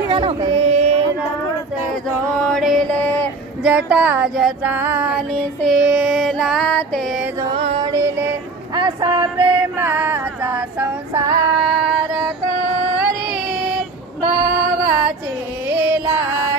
ते जोडिले जटा जटानी सेना ते जोडिले असा प्रेमाचा संसार करी भावाची ला